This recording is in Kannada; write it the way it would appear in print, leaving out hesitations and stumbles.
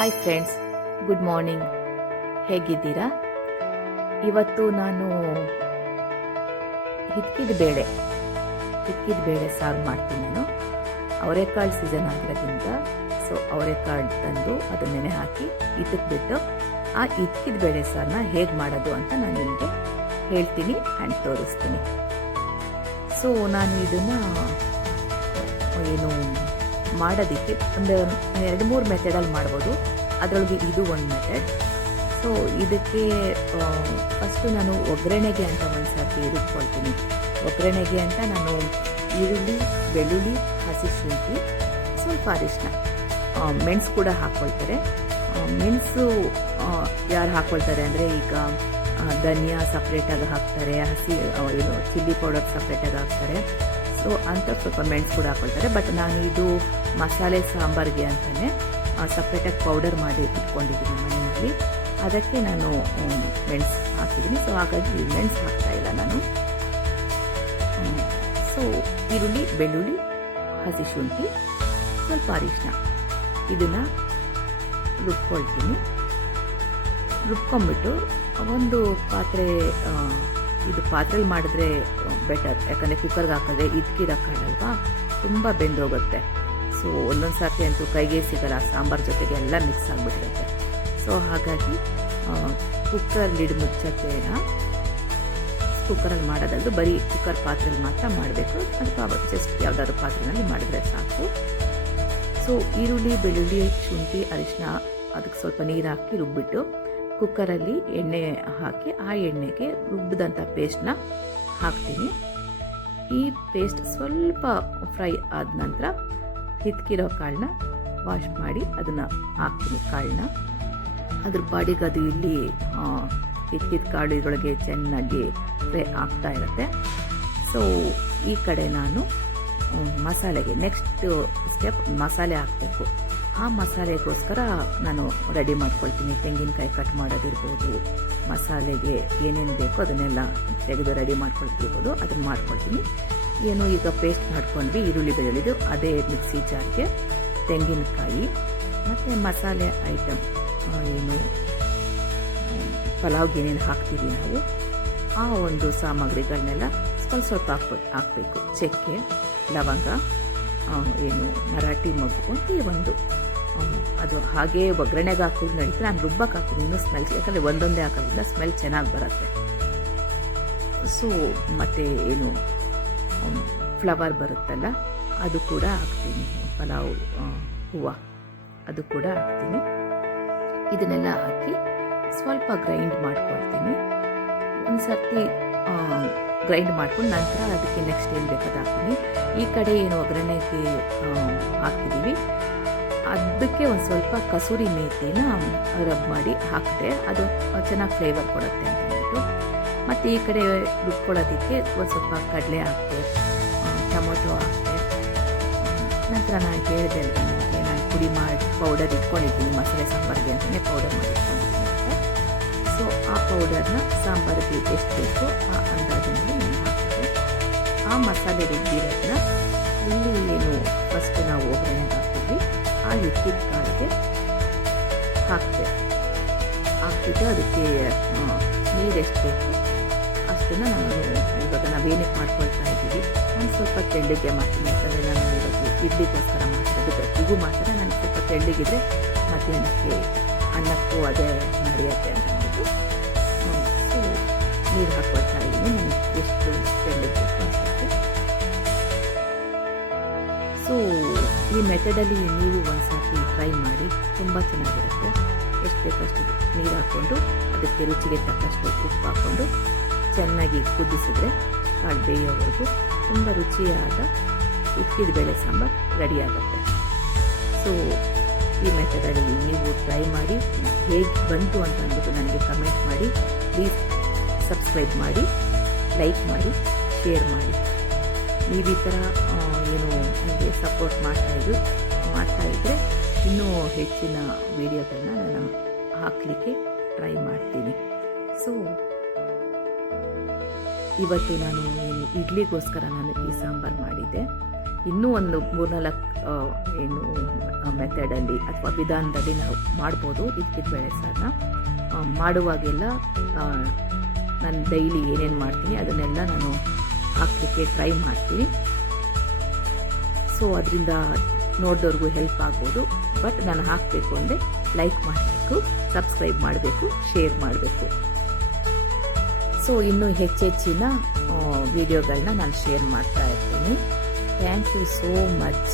Hi friends, good morning. ಹೇಗಿದ್ದೀರಾ? ಇವತ್ತು ನಾನು ಹಿಕ್ಕಿದ ಬೇಳೆ ಸಾರು ಮಾಡ್ತೀನಿ. ನಾನು ಅವರೆಕಾಳು ಸೀಸನ್ ಆಗಿರೋದ್ರಿಂದ ಅವರೆಕಾಳು ತಂದು ಅದನ್ನ ನೆನೆ ಹಾಕಿ ಇಟ್ಟಕ್ಬಿಟ್ಟು ಆ ಹಿಕ್ಕಿದ ಬೇಳೆ ಸಾರನ್ನ ಹೇಗೆ ಮಾಡೋದು ಅಂತ ನಾನು ನಿಮಗೆ ಹೇಳ್ತೀನಿ ಆ್ಯಂಡ್ ತೋರಿಸ್ತೀನಿ. ನಾನು ಇದನ್ನು ಮಾಡೋದಕ್ಕೆ ಒಂದು 2-3 ಮೆಥಡಲ್ಲಿ ಮಾಡ್ಬೋದು. ಅದರೊಳಗೆ ಇದು ಒಂದು ಮೆಥಡ್. ಇದಕ್ಕೆ ಫಸ್ಟು ನಾನು ಒಗ್ಗರಣೆಗೆ ಅಂತ ಒಂದು ಸರ್ತಿ ರುಬ್ಕೊಳ್ತೀನಿ. ಒಗ್ಗರಣೆಗೆ ಅಂತ ನಾನು ಈರುಳ್ಳಿ, ಬೆಳ್ಳುಳ್ಳಿ, ಹಸಿ ಶುಂಠಿ, ಸ್ವಲ್ಪ ಅರಿಶಿನ, ಮೆಣಸು ಕೂಡ ಹಾಕ್ಕೊಳ್ತಾರೆ. ಮೆಣಸು ಯಾರು ಹಾಕ್ಕೊಳ್ತಾರೆ ಅಂದರೆ ಈಗ ಧನಿಯಾ ಸಪ್ರೇಟಾಗಿ ಹಾಕ್ತಾರೆ, ಹಸಿ ಚಿಲ್ಲಿ ಪೌಡರ್ ಸಪ್ರೇಟಾಗಿ ಹಾಕ್ತಾರೆ. ಅಂತ ಸ್ವಲ್ಪ ಮೆಣಸು ಕೂಡ ಹಾಕ್ಕೊಳ್ತಾರೆ. ಬಟ್ ನಾನು ಇದು ಮಸಾಲೆ ಸಾಂಬಾರಿಗೆ ಅಂತಲೇ ಸಪ್ರೇಟಾಗಿ ಪೌಡರ್ ಮಾಡಿ ಇಟ್ಕೊಂಡಿದ್ದೀನಿ ಮನೆಯಲ್ಲಿ. ಅದಕ್ಕೆ ನಾನು ಮೆಣಸು ಹಾಕಿದ್ದೀನಿ. ಹಾಗಾಗಿ ಮೆಣಸು ಹಾಕ್ತಾ ಇಲ್ಲ ನಾನು. ಈರುಳ್ಳಿ, ಬೆಳ್ಳುಳ್ಳಿ, ಹಸಿ ಶುಂಠಿ, ಸ್ವಲ್ಪ ಅರಿಶಿನ ಇದನ್ನು ರುಬ್ಕೊಳ್ತೀನಿ. ರುಬ್ಕೊಂಡ್ಬಿಟ್ಟು ಒಂದು ಪಾತ್ರೆ, ಇದು ಪಾತ್ರೆಲಿ ಮಾಡಿದ್ರೆ ಬೆಟರ್. ಯಾಕಂದರೆ ಕುಕ್ಕರ್ಗೆ ಹಾಕಿದ್ರೆ ಇದ್ಕಿರಕ್ಕಲ್ವಾ, ತುಂಬ ಬೆಂದೋಗುತ್ತೆ. ಒಂದೊಂದು ಸರ್ತಿ ಅಂತೂ ಕೈಗೆ ಸಿಗಲ್ಲ, ಸಾಂಬಾರು ಜೊತೆಗೆ ಎಲ್ಲ ಮಿಕ್ಸ್ ಆಗಿಬಿಟ್ಟಿರುತ್ತೆ. ಹಾಗಾಗಿ ಕುಕ್ಕರ್ ಲಿಡ್ ಮುಚ್ಚೋದೇನ ಕುಕ್ಕರಲ್ಲಿ ಮಾಡೋದಲ್ಲೂ ಬರೀ ಕುಕ್ಕರ್ ಪಾತ್ರೆಯಲ್ಲಿ ಮಾತ್ರ ಮಾಡಬೇಕು. ಅಥವಾ ಜಸ್ಟ್ ಯಾವುದಾದ್ರು ಪಾತ್ರೆಯಲ್ಲಿ ಮಾಡಿದ್ರೆ ಸಾಕು. ಈರುಳ್ಳಿ, ಬೆಳ್ಳುಳ್ಳಿ, ಶುಂಠಿ, ಅರಿಶಿನ ಅದಕ್ಕೆ ಸ್ವಲ್ಪ ನೀರು ಹಾಕಿ ರುಬ್ಬಿಟ್ಟು ಕುಕ್ಕರಲ್ಲಿ ಎಣ್ಣೆ ಹಾಕಿ ಆ ಎಣ್ಣೆಗೆ ರುಬ್ಬಿದಂಥ ಪೇಸ್ಟ್ನ ಹಾಕ್ತೀನಿ. ಈ ಪೇಸ್ಟ್ ಸ್ವಲ್ಪ ಫ್ರೈ ಆದ ನಂತರ ಹಿತ್ಕಿರೋ ಕಾಳನ್ನ ವಾಶ್ ಮಾಡಿ ಅದನ್ನು ಹಾಕ್ತೀನಿ. ಕಾಳನ್ನ ಅದ್ರ ಪಾಡಿಗೆ ಅದು ಇಲ್ಲಿ ಹಿತ್ಕಿದ ಕಾಳು ಇದರೊಳಗೆ ಚೆನ್ನಾಗಿ ಫ್ರೈ ಆಗ್ತಾ ಇರುತ್ತೆ. ಈ ಕಡೆ ನಾನು ಮಸಾಲೆಗೆ ನೆಕ್ಸ್ಟ್ ಸ್ಟೆಪ್ ಮಸಾಲೆ ಹಾಕಬೇಕು. ಆ ಮಸಾಲೆಗೋಸ್ಕರ ನಾನು ರೆಡಿ ಮಾಡ್ಕೊಳ್ತೀನಿ. ತೆಂಗಿನಕಾಯಿ ಕಟ್ ಮಾಡೋದಿರ್ಬೋದು, ಮಸಾಲೆಗೆ ಏನೇನು ಬೇಕೋ ಅದನ್ನೆಲ್ಲ ತೆಗೆದು ರೆಡಿ ಮಾಡ್ಕೊಳ್ತಿರ್ಬೋದು, ಅದನ್ನು ಮಾಡ್ಕೊಳ್ತೀನಿ. ಈಗ ಪೇಸ್ಟ್ ಮಾಡ್ಕೊಂಡ್ವಿ ಈರುಳ್ಳಿ, ಬೆಳ್ಳುಳ್ಳಿದು, ಅದೇ ಮಿಕ್ಸಿ ಜಾರ್ಗೆ ತೆಂಗಿನಕಾಯಿ ಮತ್ತು ಮಸಾಲೆ ಐಟಮ್ ಪಲಾವ್ಗೆ ಏನೇನು ಹಾಕ್ತೀವಿ ನಾವು ಆ ಒಂದು ಸಾಮಗ್ರಿಗಳನ್ನೆಲ್ಲ ಸ್ವಲ್ಪ ಹಾಕಬೇಕು. ಚಕ್ಕೆ, ಲವಂಗ, ಮರಾಠಿ ಮೊಗ್ಗು ಒಂದು ಅದು ಹಾಗೇ ಒಗ್ಗರಣೆಗೆ ಹಾಕೋದು ನಡೀತಾರೆ. ನಾನು ರುಬ್ಬಕ್ಕೆ ಹಾಕ್ತೀನಿ, ಇನ್ನೂ ಸ್ಮೆಲ್, ಯಾಕಂದರೆ ಒಂದೊಂದೇ ಹಾಕೋದ್ರಿಂದ ಸ್ಮೆಲ್ ಚೆನ್ನಾಗಿ ಬರುತ್ತೆ. ಮತ್ತು ಫ್ಲವರ್ ಬರುತ್ತಲ್ಲ ಅದು ಕೂಡ ಹಾಕ್ತೀನಿ. ಪಲಾವ್ ಹೂವು ಅದು ಕೂಡ ಹಾಕ್ತೀನಿ. ಇದನ್ನೆಲ್ಲ ಹಾಕಿ ಸ್ವಲ್ಪ ಗ್ರೈಂಡ್ ಮಾಡ್ಕೊಳ್ತೀನಿ. ಒಂದು ಸರ್ತಿ ಗ್ರೈಂಡ್ ಮಾಡ್ಕೊಂಡು ನಂತರ ಅದಕ್ಕೆ ನೆಕ್ಸ್ಟ್ ಏನು ಬೇಕಾದ ಹಾಕ್ತೀನಿ. ಈ ಕಡೆ ಒಗ್ಗರಣೆಗೆ ಹಾಕಿದ್ದೀವಿ, ಅದಕ್ಕೆ ಒಂದು ಸ್ವಲ್ಪ ಕಸೂರಿ ಮೇಥಿನ ರಬ್ ಮಾಡಿ ಹಾಕಿದೆ. ಅದು ಚೆನ್ನಾಗಿ ಫ್ಲೇವರ್ ಕೊಡುತ್ತೆ ಅಂತ ಅಂದ್ಬಿಟ್ಟು. ಮತ್ತು ಈ ಕಡೆ ರುಬ್ಕೊಳ್ಳೋದಕ್ಕೆ ಒಂದು ಸ್ವಲ್ಪ ಕಡಲೆ ಹಾಕ್ತೆ, ಟೊಮೊಟೊ ಹಾಕ್ತೆ. ನಂತರ ನಾನು ಹೇಳಿದೆ ಅಂತ ನಿಮಗೆ, ನಾನು ಪುಡಿ ಮಾಡಿ ಪೌಡರ್ ಇಟ್ಕೊಂಡಿದ್ದೀನಿ ಮಸಾಲೆ ಸಾಂಬಾರಿಗೆ ಅಂತಲೇ ಪೌಡರ್ ಮಾಡಿ ಇಟ್ಕೊಂಡಿದ್ದೀನಿ ಅಂತ. ಆ ಪೌಡರ್ನ ಸಾಂಬಾರಿಗೆ ಎಷ್ಟು ಬೇಕು ಆ ಅಂದಾಜಿನಲ್ಲಿ ನಾನು ಹಾಕ್ತೆ. ಆ ಮಸಾಲೆ ರುಬ್ಬಿರೋದನ್ನ ಇಲ್ಲಿ ಫಸ್ಟ್ ನಾವು ಒಗ್ಗರಣೆಗೆ ಹಾಕ್ತಿದ್ವಿ, ಆ ಹಿಟ್ಟಿದ ಕಾಳಿಗೆ ಹಾಕ್ಬಿಟ್ಟು ಅದಕ್ಕೆ ನೀರೆಷ್ಟು ಬೇಕು ಅಷ್ಟನ್ನು ನಾನು ಇವಾಗ ನಾವೇನಕ್ಕೆ ಮಾಡ್ಕೊಳ್ತಾ ಇದ್ದೀವಿ. ನಾನು ಸ್ವಲ್ಪ ತೆಳ್ಳಗೆ ಮಾಡ್ತೀನಿ, ಯಾಕಂದರೆ ನಾನು ಇವತ್ತು ಇಡ್ಲಿಗೋಸ್ಕರ ಮಾಡ್ತಿರೋದು. ಗಟ್ಟಿಗೂ ಮಾಡ್ತಾರೆ, ನಾನು ಸ್ವಲ್ಪ ತೆಳ್ಳಗಿದ್ರೆ ಮಧ್ಯಾಹ್ನಕ್ಕೆ ಅನ್ನಕ್ಕೂ ಅದೇ ನಡೆಯುತ್ತೆ ಅಂತ ಅಂದ್ಬಿಟ್ಟು ನೀರು ಹಾಕ್ಕೊಳ್ತಾ ಇದ್ದೀನಿ. ನಾನು ಎಷ್ಟು ತೆಳ್ಳಗೆ ಅಷ್ಟಕ್ಕೆ. ಈ ಮೆಥಡಲ್ಲಿ ನೀವು ಒಂದು ಸರ್ತಿ ಟ್ರೈ ಮಾಡಿ, ತುಂಬ ಚೆನ್ನಾಗಿರುತ್ತೆ. ಎಷ್ಟು ಬೇಕಷ್ಟು ನೀರು ಹಾಕ್ಕೊಂಡು ಅದಕ್ಕೆ ರುಚಿಗೆ ತಕ್ಕಷ್ಟು ಉಪ್ಪು ಹಾಕ್ಕೊಂಡು ಚೆನ್ನಾಗಿ ಕುದಿಸಿದ್ರೆ ಕಾಳು ಬೇಯೋವರೆಗೂ ತುಂಬ ರುಚಿಯಾದ ಹಿಕ್ಕಿದ ಬೇಳೆ ಸಾಂಬಾರು ರೆಡಿಯಾಗುತ್ತೆ. ಈ ಮೆಥಡಲ್ಲಿ ನೀವು ಟ್ರೈ ಮಾಡಿ ಹೇಗೆ ಬಂತು ಅಂತ ಅಂದ್ಬಿಟ್ಟು ನನಗೆ ಕಮೆಂಟ್ ಮಾಡಿ. ಪ್ಲೀಸ್ ಸಬ್ಸ್ಕ್ರೈಬ್ ಮಾಡಿ, ಲೈಕ್ ಮಾಡಿ, ಶೇರ್ ಮಾಡಿ. ನೀವು ಈ ಥರ ನನಗೆ ಸಪೋರ್ಟ್ ಮಾಡ್ತಾಯಿದ್ರೆ ಇನ್ನೂ ಹೆಚ್ಚಿನ ವಿಡಿಯೋಗಳನ್ನ ನಾನು ಹಾಕಲಿಕ್ಕೆ ಟ್ರೈ ಮಾಡ್ತೀನಿ. ಇವತ್ತು ನಾನು ಇಡ್ಲಿಗೋಸ್ಕರ ನಾನು ಈ ಸಾಂಬಾರು ಮಾಡಿದ್ದೆ. ಇನ್ನೂ ಒಂದು 3-4 ಏನು ಮೆಥಡಲ್ಲಿ ಅಥವಾ ವಿಧಾನದಲ್ಲಿ ನಾವು ಮಾಡ್ಬೋದು ಇದ್ಕಿದ ಬೇಳೆ ಸಾರನ್ನ. ಮಾಡುವಾಗೆಲ್ಲ ನಾನು ಡೈಲಿ ಏನೇನು ಮಾಡ್ತೀನಿ ಅದನ್ನೆಲ್ಲ ನಾನು ಹಾಕಲಿಕ್ಕೆ ಟ್ರೈ ಮಾಡ್ತೀನಿ. ಸೊ ಅದರಿಂದ ನೋಡಿದವ್ರಿಗೂ ಹೆಲ್ಪ್ ಆಗ್ಬೋದು. ಬಟ್ ನಾನು ಹಾಕಬೇಕು ಅಂದರೆ ಲೈಕ್ ಮಾಡಬೇಕು, ಸಬ್ಸ್ಕ್ರೈಬ್ ಮಾಡಬೇಕು, ಶೇರ್ ಮಾಡಬೇಕು. ಸೊ ಇನ್ನೂ ಹೆಚ್ಚೆಚ್ಚಿನ ವಿಡಿಯೋಗಳನ್ನ ನಾನು ಶೇರ್ ಮಾಡ್ತಾ ಇರ್ತೀನಿ. Thank you so much.